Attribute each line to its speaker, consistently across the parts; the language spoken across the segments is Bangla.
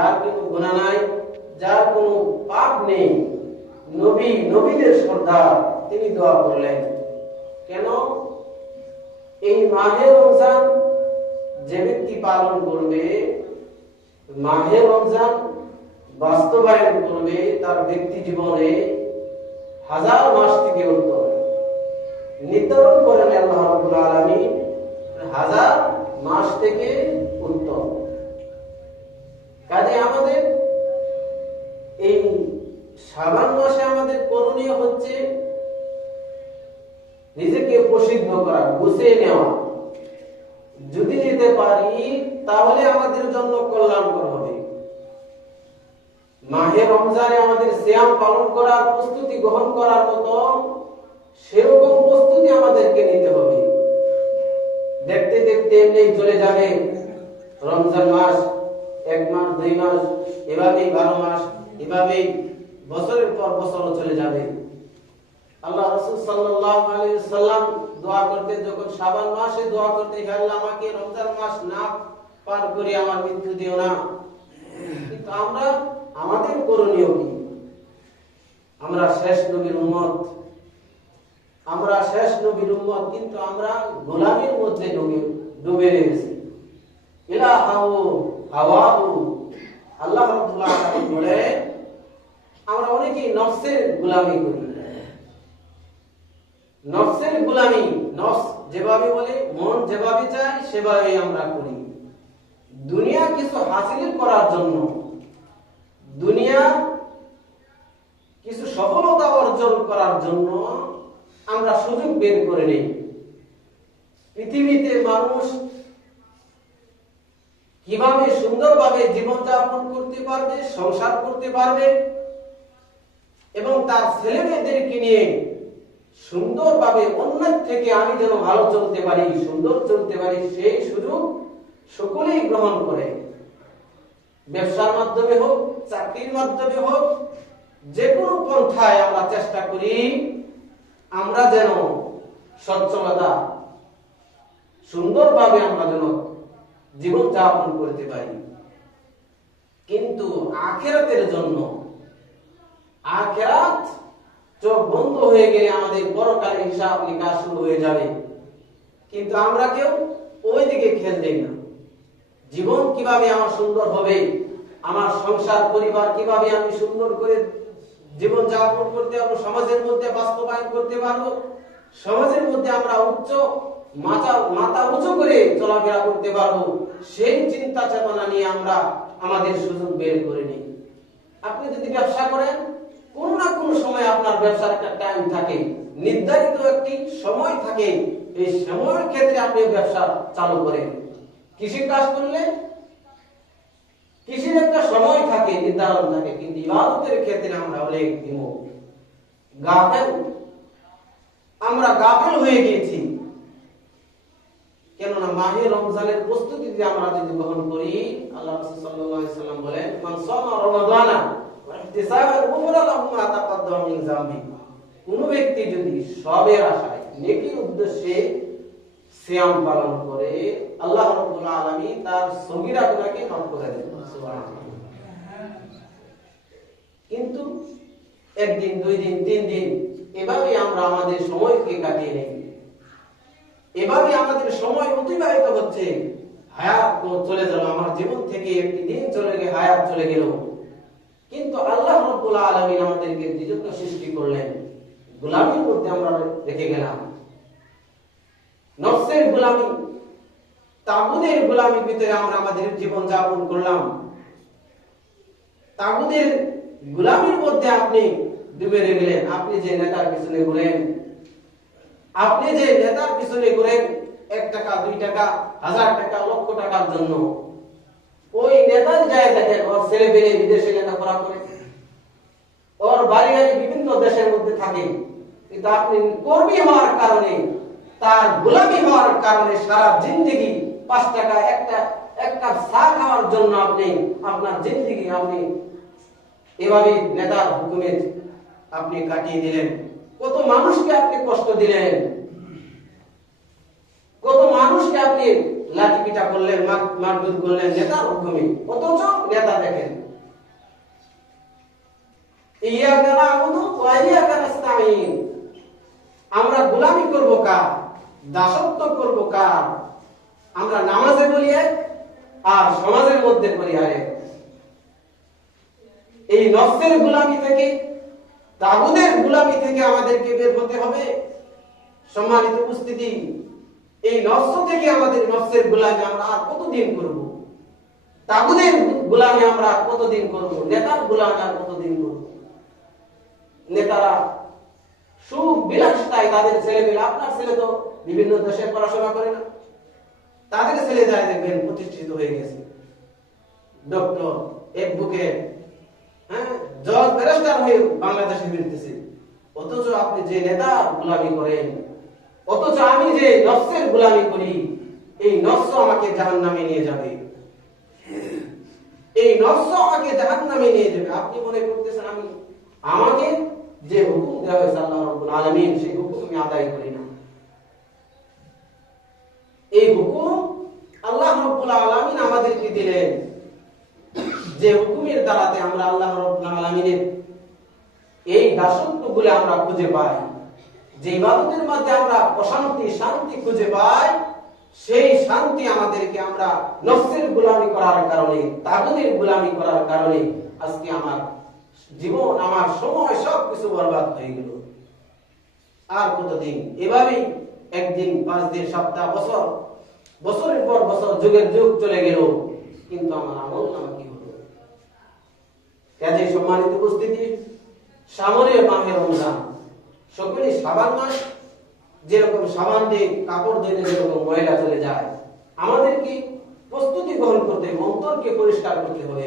Speaker 1: যার কোনো গুণা নাই, যার কোনো পাপ নেই, নবী, নবীদের সর্দার তিনি দোয়া করলেন। কেন? এই মাহে রমজান যে ব্যক্তি পালন করবে, মাহে রমজান বাস্তবায়ন করবে তার ব্যক্তি জীবনে হাজার মাস থেকে উত্তম নির্ধারণ করেন আল্লাহ রাব্বুল আলামিন, হাজার মাস থেকে কাজে আমাদের এই সাবান মাসে আমাদের করণীয় হচ্ছে নিজেকে প্রসিদ্ধ করা, গুছিয়ে নেওয়া। যদি নিতে পারি, তাহলে আমাদের জন্য কল্যাণকর হবে। মাহে রমজানে আমাদের শ্যাম পালন করার প্রস্তুতি গ্রহণ করার মতো সেরকম প্রস্তুতি আমাদেরকে নিতে হবে। দেখতে দেখতে এমনি চলে যাবে রমজান মাস। এক মাস, দুই মাস, এভাবেই বারো মাস, এভাবেই বছরের পর বছর চলে যাবে। আল্লাহ রাসূল সাল্লাল্লাহু আলাইহি সাল্লাম দোয়া করতে যখন শাবান মাসে দোয়া করতে আল্লাহ আমাকে রমজান মাস না পার করে আমার মৃত্যু দিও না। কিন্তু আমরা, আমাদের করণীয় কি? আমরা শেষ নবীর উম্মত। আমরা শেষ নবীর উম্মত, কিন্তু আমরা গোলামের মধ্যে ডুবে ডুবে গেছি ইলাহাউ হাওয়াহু আল্লাহ রাব্বুল আমরা অনেকেই নফসের গোলামি করি। নফসের গোলামি, নফস যেভাবে বলে, মন যেভাবে চায় সেভাবে আমরা করি। দুনিয়া কিছু হাসিল করার জন্য, দুনিয়া কিছু সফলতা অর্জন করার জন্য আমরা সুযোগ বের করে নেই। পৃথিবীতে মানুষ কীভাবে সুন্দরভাবে জীবনযাপন করতে পারবে, সংসার করতে পারবে এবং তার ছেলে মেয়েদেরকে নিয়ে সুন্দরভাবে অন্যের থেকে আমি যেন ভালো চলতে পারি, সুন্দর চলতে পারি, সেই সুযোগ সকলেই গ্রহণ করে। ব্যবসার মাধ্যমে হোক, চাকরির মাধ্যমে হোক, যে কোনো পন্থায় আমরা চেষ্টা করি, আমরা যেন সচ্ছলতা, সুন্দরভাবে আমরা যেন জীবন যাপন করতে পারি। কিন্তু আখেরাতের জন্য আখেরাত চোখ বন্ধ হয়ে গেলে আমাদের পরকালের হিসাব নিকাশ শুরু হয়ে যাবে। কিন্তু আমরা কেউ ওই দিকে খেল দেই না। জীবন কীভাবে আমার সুন্দর হবে, আমার সংসার, পরিবার কীভাবে আমি সুন্দর করে জীবন যাপন করতে পারব, সমাজের মধ্যে বাস্তবায়ন করতে পারব, সমাজের মধ্যে আমরা উচ্চ মাথা মাথা উঁচু করে চলাফেরা করতে পারব। সেই চিন্তা চেতনা নিয়ে আমরা আমাদের সুযোগ বের করে নিই। আপনি যদি ব্যবসা করেন, কোনো না কোনো সময় আপনার ব্যবসার একটা টাইম থাকে। নির্ধারিত একটি সময় থাকে। এই সময়ের ক্ষেত্রে আপনি ব্যবসা চালু করেন। কৃষি কাজ করলে কৃষির একটা সময় থাকে, নির্ধারণ থাকে। কিন্তু ইবাদতের ক্ষেত্রে আমরা অনেক বিমুখ। গাফেল। আমরা গাফেল হয়ে গিয়েছি। কেননা মাহে রমজানের প্রস্তুতি যদি আমরা যদি গ্রহণ করি, আল্লাহ সাল্লাম বলেন, মান রমাদানা কোন ব্যক্তি যদি সবের আশায় উদ্দেশ্যে পালন করে, আল্লাহ তার কিন্তু একদিন, দুই দিন, তিন দিন এভাবে আমরা আমাদের সময়কে কাটিয়ে নেই। এভাবে আমাদের সময় অতিবাহিত হচ্ছে। হায়াত চলে গেল, আমার জীবন থেকে একটি দিন চলে গেলে, হায়াত চলে গেল। কিন্তু আল্লাহ রব্বুল আমাদেরকে সৃষ্টি করলেন। গোলামির মধ্যে আমরা রেখে গেলাম। নফসের গোলামি তাগুদের গোলামির ভিতরে আমরা আমাদের জীবন যাপন করলাম। তাগুদের গোলামির মধ্যে আপনি ডুবে গেলেন। আপনি যে নেতার পিছনে ঘুরেন আপনি যে নেতার পিছনে ঘুরেন এক টাকা, দুই টাকা, হাজার টাকা, লক্ষ টাকার জন্য, ওই নেতার যায় দেখেন, ওর ছেলে পেলে বিদেশে লেখাপড়া করে। ওর বাড়ি বাড়ি বিভিন্ন দেশের মধ্যে থাকে। কিন্তু আপনি কর্মী হওয়ার কারণে, তার গোলামি হওয়ার কারণে সারা জিন্দগি পাঁচ টাকা, একটা একটা চা খাওয়ার জন্য আপনি, আপনার জিন্দগি আপনি এভাবে নেতার হুকুমে আপনি কাটিয়ে দিলেন। কত মানুষকে আপনি কষ্ট দিলেন? কত মানুষকে আপনি লাঠি পিটা করলেন, মার- মারধর করলেন নেতার হুকুমে অথচ নেতা দেখেন। আমরা গোলামি করব কার? দাসত্ব করব কার? আমরা নামাজে বলি আর সমাজের মধ্যে আরেক। এই নফসের গোলামি থেকে তাগুদের গোলামি থেকে আমাদেরকে বের হতে হবে। সম্মানিত উপস্থিতি, এই নফস থেকে আমাদের নফসের গোলামি আমরা আর কতদিন করব? তাগুদের গোলামি আমরা কতদিন করব? নেতার গোলামি আর কতদিন করব? নেতারা সুখ, বিলাসিতায় তাদের ছেলে মেয়ে আপনার ছেলে তো বিভিন্ন দেশে পড়াশোনা করে না। তাদের ছেলে যারা দেখবেন প্রতিষ্ঠিত হয়ে গেছে। ডক্টর এডভোকেট হ্যাঁ? হয়ে বাংলাদেশে অথচ আপনি যে নেতা গোলামি করেন, অথচ আমি যে গোলামি করি, এই নফস আমাকে জাহান্নামে নিয়ে যাবে। এই আমাকে জাহান্নামে নিয়ে যাবে। আপনি মনে করতেছেন আমি, আমাকে যে হুকুম দেওয়া হয়েছে আল্লাহ রাব্বুল আলামিন, সেই হুকুম আমি আদায় করি না। এই হুকুম আল্লাহ রাব্বুল আলামিন আমাদেরকে দিলেন। যে হুকুমের দ্বারাতে আমরা আল্লাহ আলামিনের এই দাসত্বগুলো আমরা খুঁজে পাই, যে ইবাদতের মধ্যে আমরা প্রশান্তি শান্তি খুঁজে পাই, সেই শান্তি আমাদেরকে আমরা নফসের গোলামি করার কারণে তাগুদের গোলামি করার কারণে আজকে আমার জীবন, আমার সময় সব কিছু বরবাদ হয়ে গেল। আর কতদিন? এভাবেই একদিন পাঁচ দিন সপ্তাহ, বছর, বছরের পর বছর, যুগের যুগ চলে গেল, কিন্তু আমার আমল নামা কি হলো কাজে সম্মানিত উপস্থিতি, সামনে মাহে রমজান। সকলেই সাবান মাস, যেরকম সাবান দিয়ে কাপড় ধুয়ে যেরকম ময়লা চলে যায়। আমাদেরকে প্রস্তুতি গ্রহণ করতে অন্তরকে পরিষ্কার করতে হবে।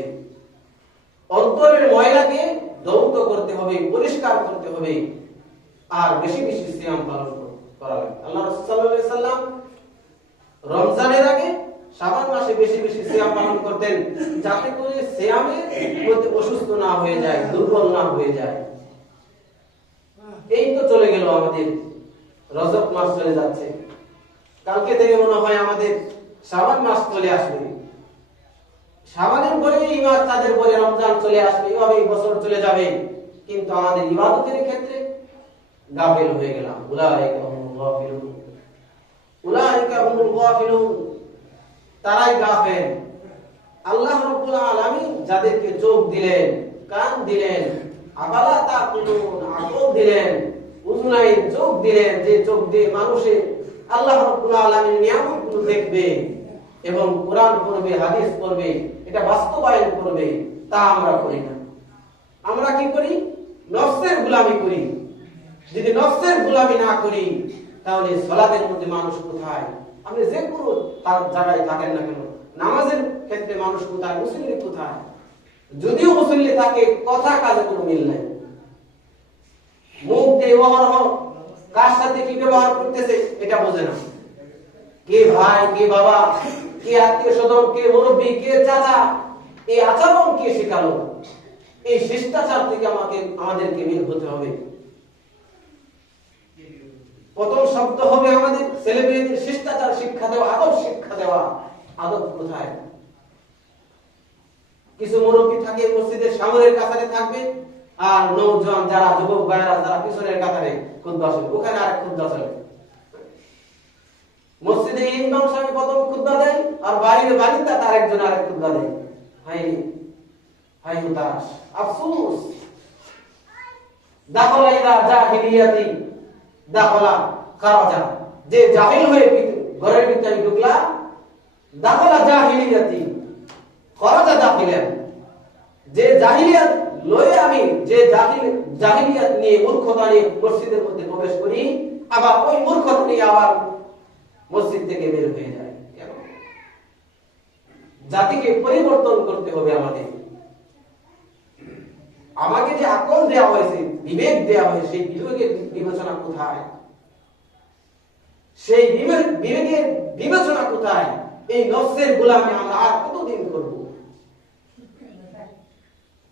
Speaker 1: অন্তরের ময়লাকে দৌত করতে হবে, পরিষ্কার করতে হবে। আর বেশি বেশি সিয়াম পালন করা লাগবে আল্লাহ সাল্লাম রমজানের আগে শাবান মাসে বেশি বেশি সিয়াম পালন করতেন, যাতে করে সিয়ামে প্রতি অসুস্থ না হয়ে যায়, দুর্বল না হয়ে যায়। এই তো চলে গেল আমাদের রজব মাস চলে যাচ্ছে। কালকে থেকে মনে হয় আমাদের শাবান মাস চলে আসবে। সাবানের পরে এই মাস তাদের পরে রমজান চলে আসবে এইভাবে এই বছর চলে যাবে। কিন্তু আমাদের ইবাদতের ক্ষেত্রে গাফিল হয়ে গেলাম। উলাইকা হুমুল গাফিলুন। উলাইকা হুমুল গাফিলুন। তারাই গাফেল। আল্লাহ রাব্বুল আলামিন যাদেরকে চোখ দিলেন, কান দিলেন আবালা তাকুলুন আকল দিলেন উজুনাইন চোখ দিলেন, যে চোখ দিয়ে মানুষে আল্লাহ রাব্বুল আলামিন নিয়ামতগুলো দেখবে এবং কোরআন পড়বে, হাদিস পড়বে, এটা বাস্তবায়ন করবে, তা আমরা করি না। আমরা কি করি? নফসের গোলামি করি। যদি নফসের গোলামি না করি, তাহলে সলাতের মধ্যে মানুষ কোথায়? আপনি যে কোনো তার জায়গায় থাকেন না কেন? নামাজের ক্ষেত্রে মানুষ কোথায়? মুসল্লি কোথায়? যদিও মুসল্লি থাকে, কথা কাজে কোনো মিল নাই। মুখ দিয়ে অহরহ কার সাথে কি ব্যবহার করতেছে এটা বোঝে না। কে ভাই, কে বাবা, কে আত্মীয় স্বজন, কে মুরব্বী, কে চাচা, এই আচরণ কে শেখালো? এই শিষ্টাচার থেকে আমাকে, আমাদেরকে বের হতে হবে। প্রথম শব্দ হবে আমাদের ছেলেমেয়েদের শিষ্টাচার শিক্ষা দেওয়া, আদব শিক্ষা দেওয়া। আদব কোথায়? কিছু মুরব্বী থাকে মসজিদের সামনের কাতারে থাকবে, আর নৌজওয়ান যারা, যুবক ভাইরা যারা পিছনের কাতারে খুদ্া আসবে ওখানে আরেক খুদ্া চলে মসজিদে ইমাম সাহেব প্রথম খুদ্া দেয়, আর বাইরে বারিন্দা তার একজন আরেক খুদ্া দেয়। হাই হাই হুতাশ, আফসোস। দাখলা ইলা জাহিলিয়াতি দাখলা খারাজা যে জাহিল হয়ে ঘরের ভিতরে ঢুকলা, দাখলা জাহিলিয়াতি। খরাজা দাখিলেন যে জাহিলিয়াত লয়ে আমি যে জাহিল জাহিলিয়াত নিয়ে মূর্খতা নিয়ে মসজিদের মধ্যে প্রবেশ করি, আবার ওই মূর্খতা নিয়ে আবার মসজিদ থেকে বের হয়ে যায়। জাতিকে পরিবর্তন করতে হবে আমাদের। আমাকে যে আকল দেওয়া হয়েছে, বিবেক দেওয়া হয়েছে, সেই বিবেকের বিবেচনা কোথায়? সেই বিবেক, বিবেকের বিবেচনা কোথায়? এই নফসের গোলামি আমরা আর কতদিন করব?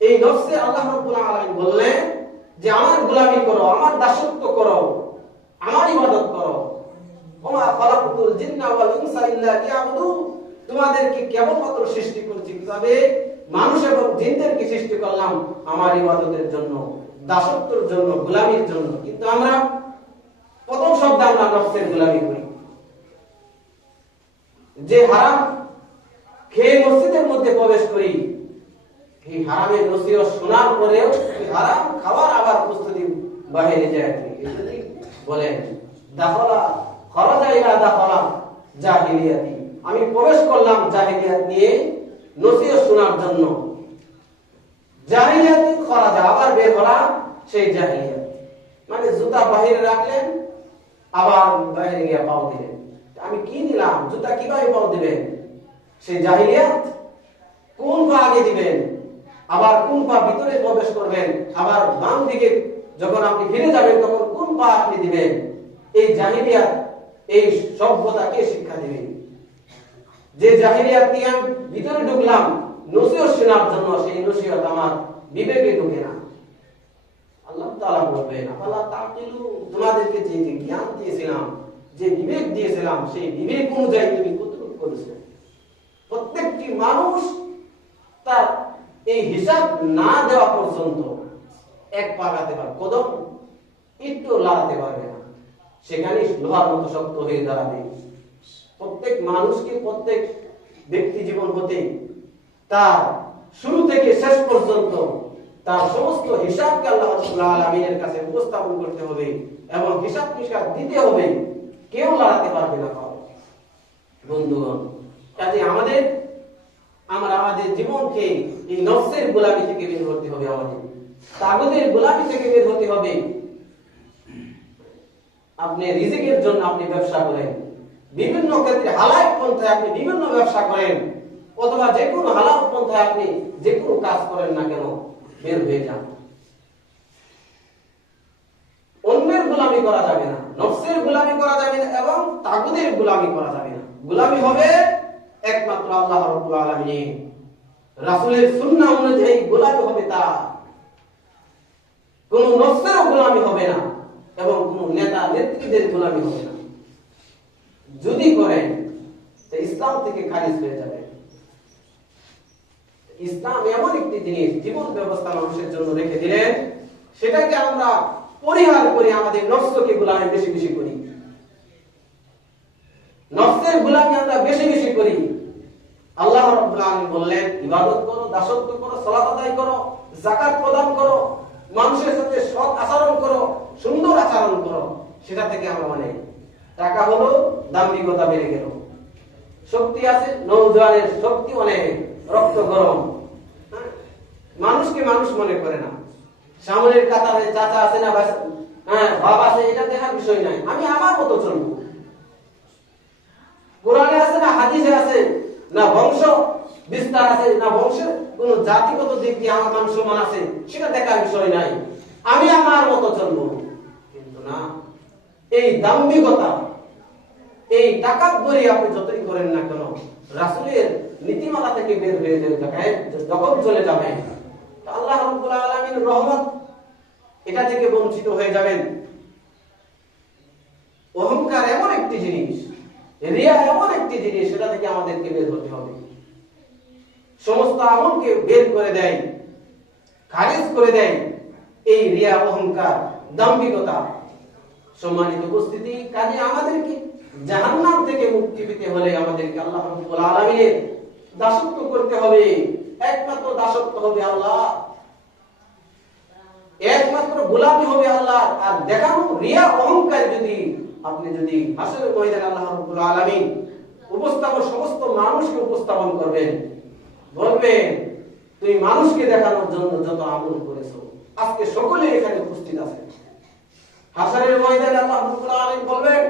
Speaker 1: এই নফসে আল্লাহ রাব্বুল আলামিন বললেন যে, আমার গোলামি করো, আমার দাসত্ব করো, আমার ইবাদত করো। ওমা খালাকুতুল জিন্না ওয়াল ইনসা ইল্লা লিয়াবুদুন। তোমাদেরকে কেবলমাত্র সৃষ্টি করেছি তবে মানুষ এবং জিনদেরকে সৃষ্টি করলাম আমার ইবাদতের জন্য, দাসত্বের জন্য, গোলামির জন্য। কিন্তু আমরা প্রথম শব্দ আমরা নফসের গোলামি করি। যে হারাম খেয়ে মসজিদের মধ্যে প্রবেশ করি, এই হারামের নসিহত শোনার পরেও হারাম খাবার আবার প্রস্তুতি বাইরে যায় বলেন, দাখলা খরজা ইলা দাখলা, জাহিলিয়াতি। আমি প্রবেশ করলাম জাহিলিয়াত নিয়ে শোনার জন্য। আবার বের হলাম সেই মানে জুতা বাহিরে রাখলেন, আবার বাইরে গিয়ে পাও দিলেন। আমি কি নিলাম? জুতা কীভাবে পাও দিবেন? সেই জাহিলিয়াত? কোন পা আগে দিবেন? আবার কোন পা ভিতরে প্রবেশ করবেন? আবার বাম দিকে যখন আপনি ফিরে যাবেন, তখন কোন পা আপনি দিবেন? এই জাহিলিয়াত, এই সভ্যতা কে শিক্ষা দিবে যে জাহিলিয়াত নিয়ে আমি ভিতরে ঢুকলাম, নসিহত শোনার জন্য সেই নসিহত আমার বিবেকে ঢুকে না। আল্লাহ তাআলা বলবেন আফালা তাকিলু তোমাদেরকে যে যে জ্ঞান দিয়েছিলাম, যে বিবেক দিয়েছিলাম, সেই বিবেক অনুযায়ী তুমি কতটুকু করেছ। প্রত্যেকটি মানুষ তার এই হিসাব না দেওয়া পর্যন্ত এক পা লাগাতে পারবে কদম একটু লাগাতে পারবে না। সেখানেই লোহার মতো শক্ত হয়ে দাঁড়াবে। প্রত্যেক মানুষকে প্রত্যেক ব্যক্তি জীবন হতে তার শুরু থেকে শেষ পর্যন্ত তার সমস্ত হিসাবকে আল্লাহ আলামিনের কাছে উপস্থাপন করতে হবে এবং হিসাব নিকাশ দিতে হবে। কেউ লড়াতে পারবে না বন্ধুগণ, কাজে আমাদের, আমরা আমাদের জীবনকে এই নফসের গোলামি থেকে বের হতে হবে আমাদের। তাগদের গোলামি থেকে বের হতে হবে। আপনি রিজিকের জন্য আপনি ব্যবসা করেন। বিভিন্ন ক্ষেত্রে হালাল পন্থায় আপনি বিভিন্ন ব্যবসা করেন, অথবা যে কোনো হালাল পন্থায় আপনি যে কোনো কাজ করেন না কেন, বের হয়ে যান। অন্যের গোলামি করা যাবে না, নফসের গোলামি করা যাবে না, এবং তাগুদের গোলামি করা যাবে না। গোলামি হবে একমাত্র আল্লাহ রাব্বুল আলামিন রাসূলের সুন্নাহ অনুযায়ী গোলামি হবে তা। কোন নফসেরও গোলামি হবে না, এবং কোন নেতা নেত্রীদের গোলামি হবে না। যদি করেন ইসলাম থেকে খারিজ হয়ে যাবে। ইসলাম এমন একটি জিনিস, জীবন ব্যবস্থা মানুষের জন্য রেখে দিলেন, সেটাকে আমরা পরিহার করে আমাদের নফসকে গোলামি বেশি বেশি করি। নফসের গোলামি আমরা বেশি বেশি করি। আল্লাহ রাব্বুল বললেন, ইবাদত করো, দাসত্ব করো, সালাত আদায় করো, যাকাত প্রদান করো, মানুষের সাথে সৎ আচরণ করো, সুন্দর আচরণ করো, সেটা থেকে আমরা মানে টাকা হলো দাম্ভিকতা বেড়ে গেল। শক্তি আছে নৌজওয়ানের শক্তি অনেক, রক্ত গরম। হ্যাঁ? মানুষকে মানুষ মনে করে না। সামনের কাতারে চাচা আছে না হ্যাঁ বাপ আছে, এটা দেখার বিষয় নাই। আমি আমার মতো কোরআনে আছে না হাদিসে আছে, না বংশ বিস্তার আছে, না বংশের কোন জাতিগত দিক দিয়ে আমার মানুষ সমান আছে, সেটা দেখার বিষয় নাই। আমি আমার মতো চলবো। কিন্তু না, এই দাম্ভিকতা এই টাকার বই আপনি যতই করেন না কেন, রাসূলের নীতিমালা থেকে বের হয়ে যাবেন যখন চলে যাবেন তা আল্লাহ রাব্বুল আলামিন রহমত এটা থেকে বঞ্চিত হয়ে যাবেন। অহংকার এমন একটি জিনিস, রিয়া এমন একটি জিনিস, সেটা থেকে আমাদেরকে বের হতে হবে। সমস্ত আমলকে বের করে দেয়, খারিজ করে দেয় এই রিয়া, অহংকার, দাম্ভিকতা। সম্মানিত উপস্থিতি, কাজে আমাদেরকে জাহান্নাম থেকে মুক্তি পেতে হলে আমাদেরকে আল্লাহ আলামিনের দাসত্ব করতে হবে। একমাত্র দাসত্ব হবে আল্লাহ। একমাত্র হবে আল্লাহ। আর দেখানো রিয়া অহংকার যদি আপনি যদি ময়দানে আল্লাহ আলামিন উপস্থাপন, সমস্ত মানুষকে উপস্থাপন করবেন, বলবেন, তুমি মানুষকে দেখানোর জন্য যত আমল করেছ, আজকে সকলে এখানে উপস্থিত আছে। হাসরের ময়দানে আল্লাহ রাব্বুল আলামিন বলবেন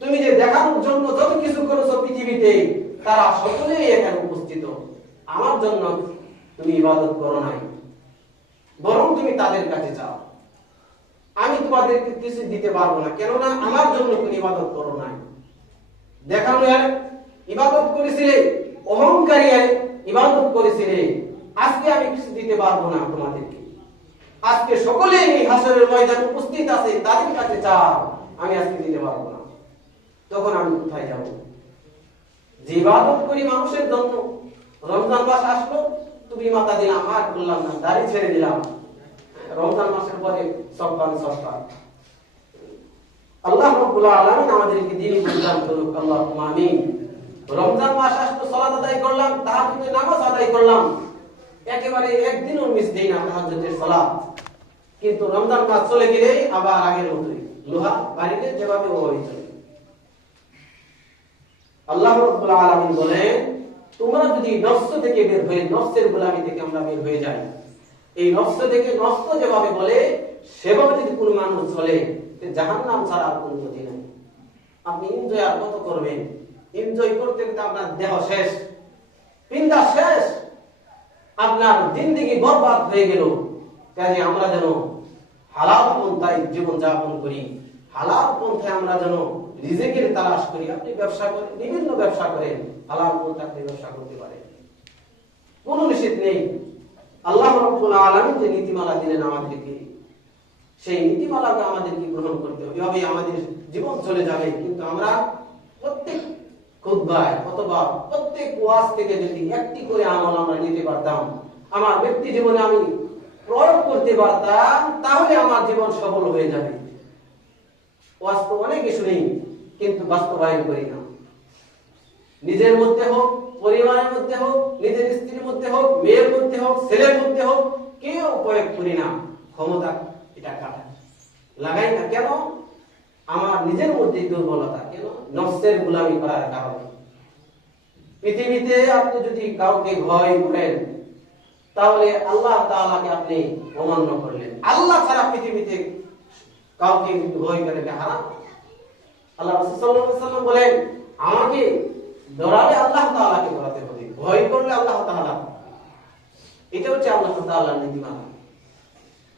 Speaker 1: তুমি যে দেখানোর জন্য যত কিছু করেছ পৃথিবীতে, তারা সকলেই এখানে উপস্থিত। আমার জন্য তুমি ইবাদত করো নাই। বরং তুমি তাদের কাছে যাও। আমি তোমাদেরকে কিছু দিতে পারব না, কেননা আমার জন্য তুমি ইবাদত করো নাই। দেখানো ইবাদত করেছিলে, অহংকারী ইবাদত করেছিলে। আজকে আমি কিছু দিতে পারব না তোমাদেরকে। আজকে সকলে এই হাসরের ময়দানে উপস্থিত আছে, তাদের কাছে চাও আমি আজকে দিতে পারব না। তখন আমি কোথায় যাব? যে ইবাদত করি মানুষের জন্য, রমজান মাস আসলো, তুমি মাথা দিলাম আর করলাম না দাড়ি ছেড়ে দিলাম। রমজান মাসের পরে সব পান পান আল্লাহ রাব্বুল আলামিন আমাদেরকে বুঝদান করুক, আল্লাহুম্মা আমিন। রমজান মাস আসলো, সালাত আদায় করলাম, তাহাজ্জুদের নামাজ আদায় করলাম। একেবারে একদিনও মিস দেই না তাহাজ্জুদের সালাত। কিন্তু রমজান মাস চলে গেলেই আবার আগের মতোই। লোহা বাড়িতে যেভাবে চলে আল্লাহ রাব্বুল আলামিন বলেন, তোমরা যদি নফস থেকে বের হয়ে নফসের গোলামি থেকে আমরা বের হয়ে যাই, এই নফস থেকে নষ্ট যেভাবে বলে, সেভাবে যদি কোনো মানুষ চলে জাহান্নাম ছাড়া আর কোনো গতি নাই। আপনি এনজয় আর কত করবেন? এনজয় করতে করতে আপনার দেহ শেষ পিন্দা শেষ। আপনার জিন্দিগি বরবাদ হয়ে গেল। কাজে আমরা যেন হালাল পন্থায় জীবন যাপন করি, হালাল পন্থায় আমরা যেন রিজেকের তালাশ করি, আপনি ব্যবসা করেন, বিভিন্ন ব্যবসা করেন, হালাল পন্থাতে ব্যবসা করতে পারেন। কোনো নিষেধ নেই। আল্লাহ রাব্বুল আলামিন যে নীতিমালা দিলেন আমাদেরকে, সেই নীতিমালাকে আমাদেরকে গ্রহণ করতে হবে। এভাবে আমাদের জীবন চলে যাবে। কিন্তু আমরা প্রত্যেক খুতবায়, অথবা প্রত্যেক ওয়াজ থেকে যদি একটি করে আমল আমরা নিতে পারতাম, আমার ব্যক্তি জীবনে আমি প্রয়োগ করতে পারতাম, তাহলে আমার জীবন সফল হয়ে যাবে। ওয়াজ তো অনেকে শুনি কিন্তু বাস্তবায়ন করি না। নিজের মধ্যে হোক, পরিবারের মধ্যে হোক, নিজের স্ত্রীর মধ্যে হোক, মেয়ের মধ্যে হোক, ছেলের মধ্যে হোক, কেউ প্রয়োগ করি না। ক্ষমতা এটা কাটা। লাগাই না কেন? আমার নিজের মধ্যে দুর্বলতা। কেন? নফসের গুলামি করার কারণে। পৃথিবীতে আপনি যদি কাউকে ভয় করেন, তাহলে আল্লাহ তাআলাকে আপনি অমান্য করলেন। আল্লাহ ছাড়া পৃথিবীতে কাউকে ভয় করে হারাম। আল্লাহ বলেন, আমাকে আল্লাহ তাআলাকে ডরাতে হবে, ভয় করলে আল্লাহ তাআলা এটা হচ্ছে আল্লাহ তাআলার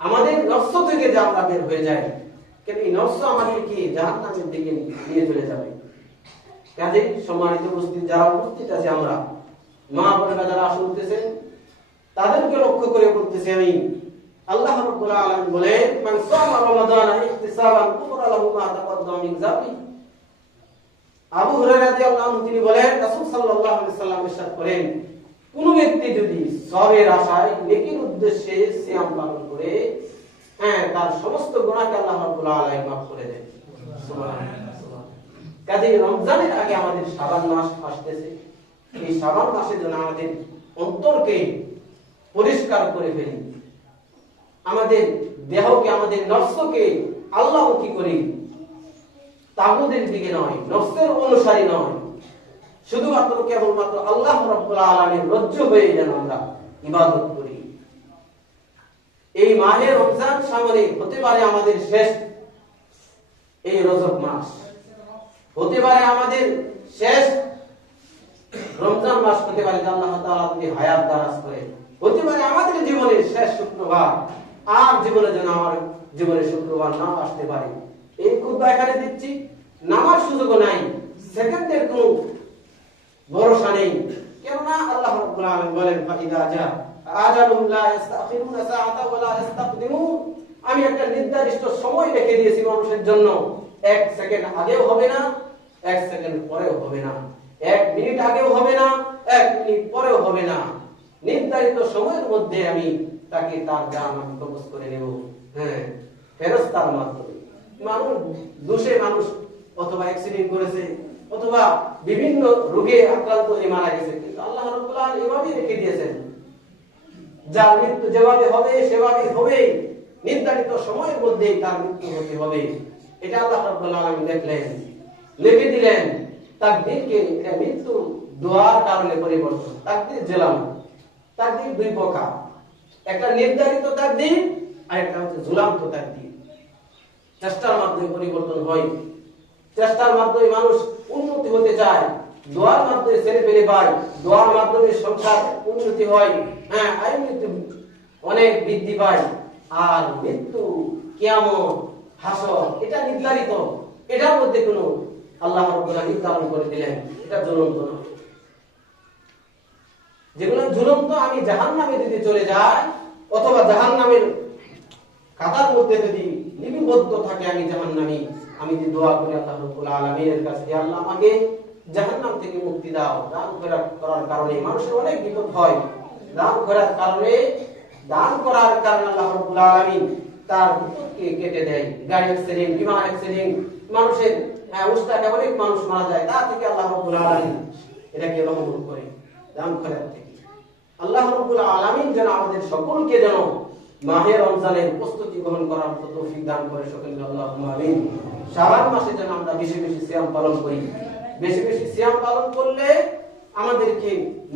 Speaker 1: আমাদের থেকে বের হয়ে যাই, কেন এই জাহান্নামের দিকে নিয়ে চলে যাবে? কাজে সম্মানিত উপস্থিত যারা উপস্থিত আছে আমরা, মা বোনেরা যারা আসন উঠতেছেন তাদেরকে লক্ষ্য করে বলতেছি আমি, আল্লাহ রাব্বুল আলামিন বলেন, মান সামা রমাদান ইহতিসাবান লাহু মা তাকাদ্দাম মিন আবু তিনি বলেন করেন, কোন ব্যক্তি যদি সবের আশায় নেকির উদ্দেশ্যে সিয়াম পালন করে হ্যাঁ তার সমস্ত গুনাহকে আল্লাহ আলামিন মাফ করে দেন। রমজানের আগে আমাদের শাবান মাস আসতেছে। এই শাবান মাসের জন্য আমাদের অন্তরকে পরিষ্কার করে ফেলি। আমাদের দেহকে, আমাদের নফসকে আল্লাহমুখী করি তাগুদের দিকে নয়, নফসের অনুসারী নয়। শুধুমাত্র কেবলমাত্র আল্লাহ রাব্বুল আলামিন রজ্জু হয়ে যেন আমরা ইবাদত করি। এই মাহে রমজান সামনে হতে পারে আমাদের শেষ এই রজব মাস। হতে পারে আমাদের শেষ রমজান মাস, হতে পারে আল্লাহ তাআলা যদি হায়াত দারাজ করে। হতে পারে আমাদের জীবনের শেষ শুক্রবার। আর জীবনে যেন আমার জীবনে শুক্রবার না আসতে পারে। এই খুদ্া এখানে দিচ্ছি। নামার সুযোগ নাই। সেকেন্ডের কোনো ভরসা নেই। কেননা আল্লাহ বলেন আমি একটা নির্দিষ্ট সময় রেখে দিয়েছি মানুষের জন্য। এক সেকেন্ড আগেও হবে না, এক সেকেন্ড পরেও হবে না। এক মিনিট আগেও হবে না, এক মিনিট পরেও হবে না। নির্ধারিত সময়ের মধ্যে আমি তাকে তার জান আমি করে নেব। হ্যাঁ ফেরস্তার মাধ্যমে। মানুষ, দোষে মানুষ, অথবা অ্যাক্সিডেন্ট করেছে, অথবা বিভিন্ন রোগে আক্রান্ত হয়ে মারা গেছে। কিন্তু আল্লাহ এভাবেই রেখে দিয়েছেন। যার মৃত্যু যেভাবে হবে সেভাবে হবে। নির্ধারিত সময়ের মধ্যেই তার মৃত্যু হতে হবে। এটা আল্লাহ দেখলেন, লিখে দিলেন, তাকদীরকে এটা মৃত্যু দোয়ার কারণে পরিবর্তন, তাকদীর জেলাম তাকদীর দুই প্রকার। একটা নির্ধারিত তাকদীর, আর একটা হচ্ছে ঝুলান্ত তাকদীর। চেষ্টার মাধ্যমে পরিবর্তন হয়। চেষ্টার মাধ্যমে মানুষ উন্নতি হতে চায়। দোয়ার মাধ্যমে ছেলে পেলে পায়। দোয়ার মাধ্যমে সংসার উন্নতি হয়। হ্যাঁ আয় মৃত্যু অনেক বৃদ্ধি পায়। আর মৃত্যু কেমন হাসর, এটা নির্ধারিত। এটার মধ্যে কোনো আল্লাহ নির্ধারণ করে দিলেন। এটা জ্বলন্ত নয় যেগুলো ঝুলন্ত, আমি জাহান নামে যদি চলে যাই, অথবা জাহান নামের কাতার মধ্যে যদি লিপিবদ্ধ থাকে আমি জাহান নামি আমি যে দোয়া করি আল্লাহ রাব্বুল আলামিনের কাছে আল্লাহ আমাকে জাহান্নাম থেকে মুক্তি দাও। দান করার কারণে মানুষের অনেক বিপদ হয়। দান খয়রাত কারণে, দান করার কারণে আল্লাহ রাব্বুল আলামিন তার বিপদকে কেটে দেয়। গাড়ি অ্যাক্সিডেন্ট বিমান অ্যাক্সিডেন্ট মানুষের হ্যাঁ উস্তাকে অনেক মানুষ মারা যায়, তা থেকে আল্লাহ রাব্বুল আলামিন এটাকে রহমত করে। দান খয়রাত থেকে। আল্লাহ রাব্বুল আলামিন যেন আমাদের সকলকে যেন মাহে রমজানের প্রস্তুতি গ্রহণ করার মতো তৌফিক দান করে সকলকে আল্লাহ আমিন। মাসে যেন আমরা বেশি বেশি সিয়াম পালন করি। বেশি বেশি সিয়াম পালন করলে আমাদেরকে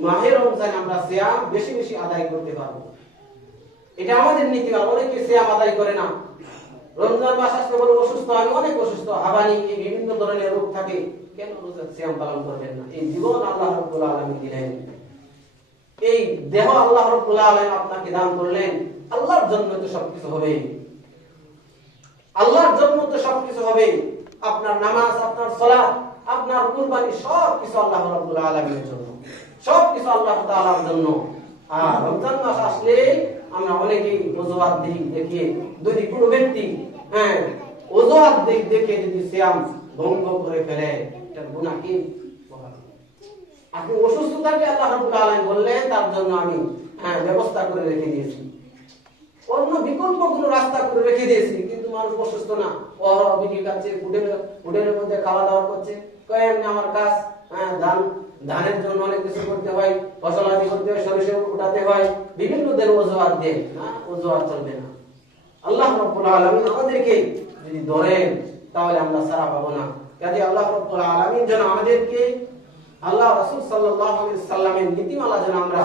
Speaker 1: মাহে রমজানে আমরা সিয়াম বেশি বেশি আদায় করতে পারব। এটা আমাদের নীতি অনেকে সিয়াম আদায় করে না। রমজান মাস বলে অসুস্থ, আমি অনেক অসুস্থ। হাবানি বিভিন্ন ধরনের রোগ থাকে। কেন সিয়াম পালন করবেন না? এই জীবন আল্লাহ রাব্বুল আলামিন দিলেন। এই দেহ আল্লাহ রাব্বুল আলামিন আপনাকে দান করলেন। আল্লাহর জন্য তো সবকিছু হবে আল্লাহর জন্য তো সবকিছু হবে আপনার নামাজ, আপনার সালাত, আপনার কুরবানি সব কিছু আল্লাহ রাব্বুল আলামিনের জন্য। সব কিছু আল্লাহ তাআলার জন্য। আর রমজান মাস আসলে আমরা অনেকেই অজুহাত দিই দেখিয়ে যদি কোনো ব্যক্তি হ্যাঁ অজুহাত দিক দেখে যদি সিয়াম ভঙ্গ করে ফেলে, এটার গুনাহ কি? আপনি অসুস্থতাকে আল্লাহ রাব্বুল আলামিন বললেন, তার জন্য আমি হ্যাঁ ব্যবস্থা করে রেখে দিয়েছি। অন্য বিকল্প কোনো রাস্তা করে রেখে দিয়েছি, কিন্তু মানুষ অসুস্থ না। ওরা বিক্রি খাচ্ছে হোটেল হোটেলের মধ্যে খাওয়া দাওয়া করছে। কয় এমনি আমার কাজ? হ্যাঁ ধান, ধানের জন্য অনেক কিছু করতে হয়, ফসল আদি করতে হয়, সরিষা উঠাতে হয়, বিভিন্ন দের অজুহাত দেন না, অজুহাত চলবে না। আল্লাহ রব্বুল আলামিন আমাদেরকে যদি ধরেন, তাহলে আমরা সারা পাবো না। কাজে আল্লাহ রব্বুল আলামিন যেন আমাদেরকে, আল্লাহ রসুল আলাইহি সাল্লামের নীতিমালা যেন আমরা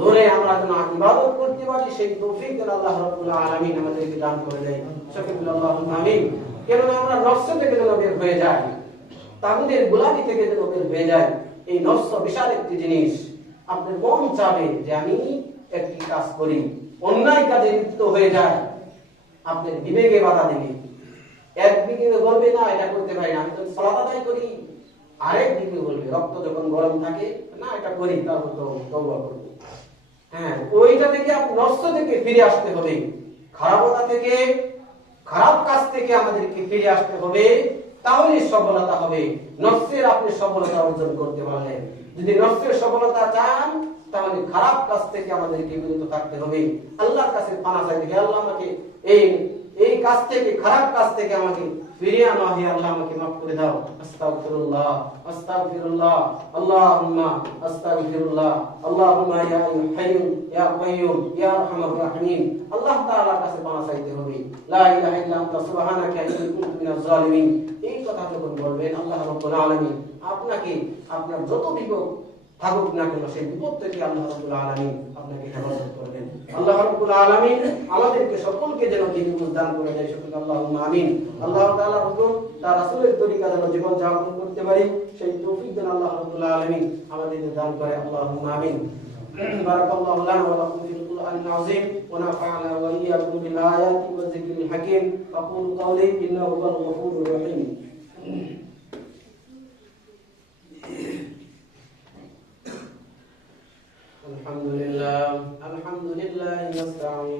Speaker 1: ধরে আমরা যেন ইবাদত করতে পারি, সেই তৌফিক যেন আল্লাহ রাব্বুল আলামিন আমাদেরকে দান করে দেয়। সকলুল্লাহ আমিন। কেন আমরা নফস থেকে যেন বের হয়ে যাই তাগুদের গোলামি থেকে যেন বের হয়ে যায় এই নফস বিশাল একটি জিনিস। আপনার মন চাবে যে আমি একটি কাজ করি, অন্যায় কাজে লিপ্ত হয়ে যায় আপনার বিবেকে বাধা দেবে। একদিকে বলবে, না, এটা করতে পারি আমি তো সালাত আদায় করি। আরেক দিকে বলবে, রক্ত যখন গরম থাকে, না, এটা করি, তারপর তো তওবা করব হ্যাঁ ওইটা থেকে, নষ্ট থেকে ফিরে আসতে হবে। খারাপতা থেকে, খারাপ কাজ থেকে আমাদেরকে ফিরে আসতে হবে, তাহলে সফলতা হবে। নফসের আপনি সফলতা অর্জন করতে পারলেন। যদি নফসের সফলতা চান, তাহলে খারাপ কাজ থেকে আমাদেরকে বিরত থাকতে হবে। আল্লাহর কাছে পানা চাইতে আল্লাহ আমাকে এই এই কাজ থেকে, খারাপ কাজ থেকে আমাকে ফিরিয়ে আনো। হে আল্লাহ, আমাকে মাফ করে দাও। আস্তাগফিরুল্লাহ আস্তাগফিরুল্লাহ, আল্লাহুম্মা আস্তাগফিরুল্লাহ, আল্লাহুম্মা ইয়া হাইয়্যুম ইয়া কাইয়্যুম ইয়া আরহামার রাহিমিন। আল্লাহ তাআলার কাছে পানা চাইতে হবে। লা ইলাহা ইল্লা আনতা, সুবহানাকা ইন্নী কুনতু মিনাজ জালিমিন এই কথা যখন বলবেন, আল্লাহ রাব্বুল আলামিন আপনাকে, আপনার যত বিপদ থাকুক না কেন সেই বিপদ থেকে আল্লাহ রাব্বুল আলামিন আপনাকে হেফাজত করবেন আল্লাহ রাব্বুল আলামিন আমাদেরকে সকলকে যেন দিন দান করে দেয় সকলকে আল্লাহুম্মা আমিন আল্লাহ তাআলার হুকুম তার রাসূলের তরিকা যেন জীবন যাপন করতে পারি সেই তৌফিক যেন আল্লাহ রাব্বুল আলামিন আমাদেরকে দান করে আল্লাহুম্মা আমিন بارك الله لنا ولكم في القرآن العظيم ونفعنا وإياكم بالآيات والذكر الحكيم أقول قولي إنه هو الغفور الرحيم الحمد لله. الحمد لله نستعين.